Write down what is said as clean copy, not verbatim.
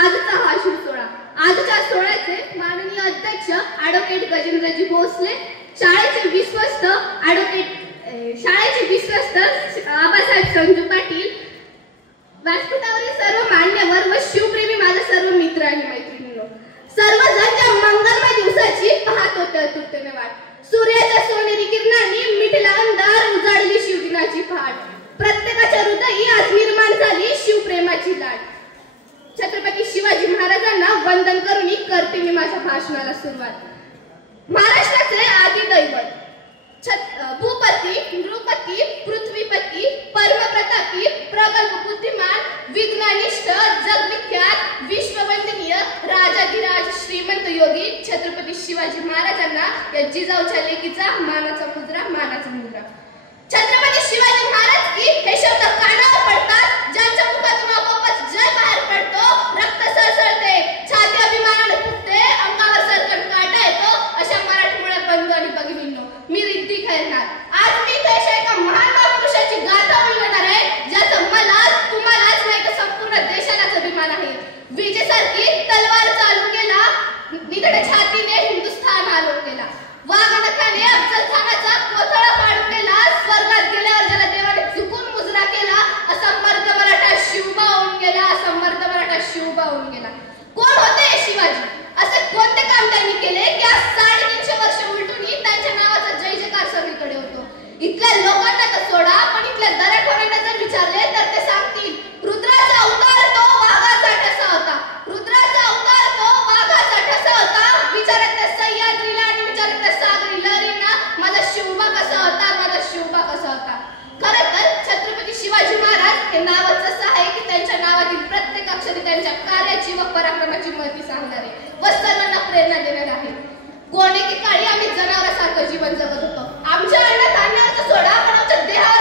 आजचा हा शिवसोहळा. आजच्या सोहळ्याचे माननीय अध्यक्ष ॲडव्होकेट गजेंद्रजी भोसले, शाळेचे विश्वस्त आबासाहेब संजू पाटील, व्यासपीठावरील सर्व मान्यवर व शिवप्रेमी माझे सर्व मित्र आणि मैत्रिणींनो, सर्वजण ज्या मंगलमय दिवसाची पाहत होते अतुरतेने वाट. सूर्याच्या सोनेरी किरणांनी मिठला अंधार, उजाडली शिवदिनाची पहाट. प्रत्येकाच्या हृदयी आज निर्माण झाली शिवप्रेमाची लाट. छत्रपती शिवाजी महाराजांना वंदन करून करते मी माझ्या भाषणाला सुरुवात. महाराष्ट्राचे आदिदैवत, भूपती, नृपती, पृथ्वीपती, परमप्रतापी, प्रगल्भ बुद्धिमान, विज्ञानिष्ठ, जगविख्यात, विश्ववंदनीय, राजाधिराज, श्रीमंत योगी छत्रपती शिवाजी महाराजांना या जिजाऊच्या लेकीचा मानाचा मुद्रा, मानाचा मुद्रा. छत्रपती शिवाजी महाराज की हे शब्द कानावर पडतात, ज्यांच्या मुखातून आपोआपच जय बाहेर पडतो, रक्त सळसळते, छाती अभिमानाने फुगते, अंगावर सरकन काटा येतो, अशा मराठी मुळे बंधू आणि भगिनींनो, मी रिद्धी खेळणार. आज मी इथे एका महान महापुरुषाची गाथा बोलणार आहे, ज्याचं मला तुम्हालाच नाही तर संपूर्ण देशालाच अभिमान आहे. विजेसारखी तलवार चालू केला, निधड्या छातीने हिंदुस्थान आलो केला, वाघनखाने अफजल खानाचा कोथळा पाडून केला, स्वर्गात गेल्यावर ज्याला देवाने चुकून मुजरा केला, असा मर्द मराठा शिवबा होऊन गेला, असा मर्द मराठा शिवबा होऊन गेला. कोण होते शिवाजी? असे कोणते काम त्यांनी केले की आज 350 वर्ष उलटून त्यांच्या नावाचा जय जयकार सगळीकडे होतो. इथल्या लोकांना तर सोडा, पण इथल्या दऱ्याखोरांना जर विचारले तर ते सांगतील, रुद्राचा अवतार तो वाघाचा ठसा होता, रुद्राचा अवतार तो वाघाचा ठसा होता. विचारत त्या सह्याद्रीला आणि विचारत त्या सागरी लहरींना माझा शिवबा कसा होता, माझा शिवबा कसा होता. खरं तर छत्रपती शिवाजी महाराज हे नावच असं आहे की त्यांच्या नावातील प्रत्येक अक्षरी त्यांच्या कार्याची व पराक्रमाची महती सांगणारे व सर्वांना प्रेरणा देणारे आहे. कोणी की काळी आम्ही जनावरासारखं जीवन जगत होतो. आमच्या अन्नधान्यावर सोडा, पण आमच्या देहावर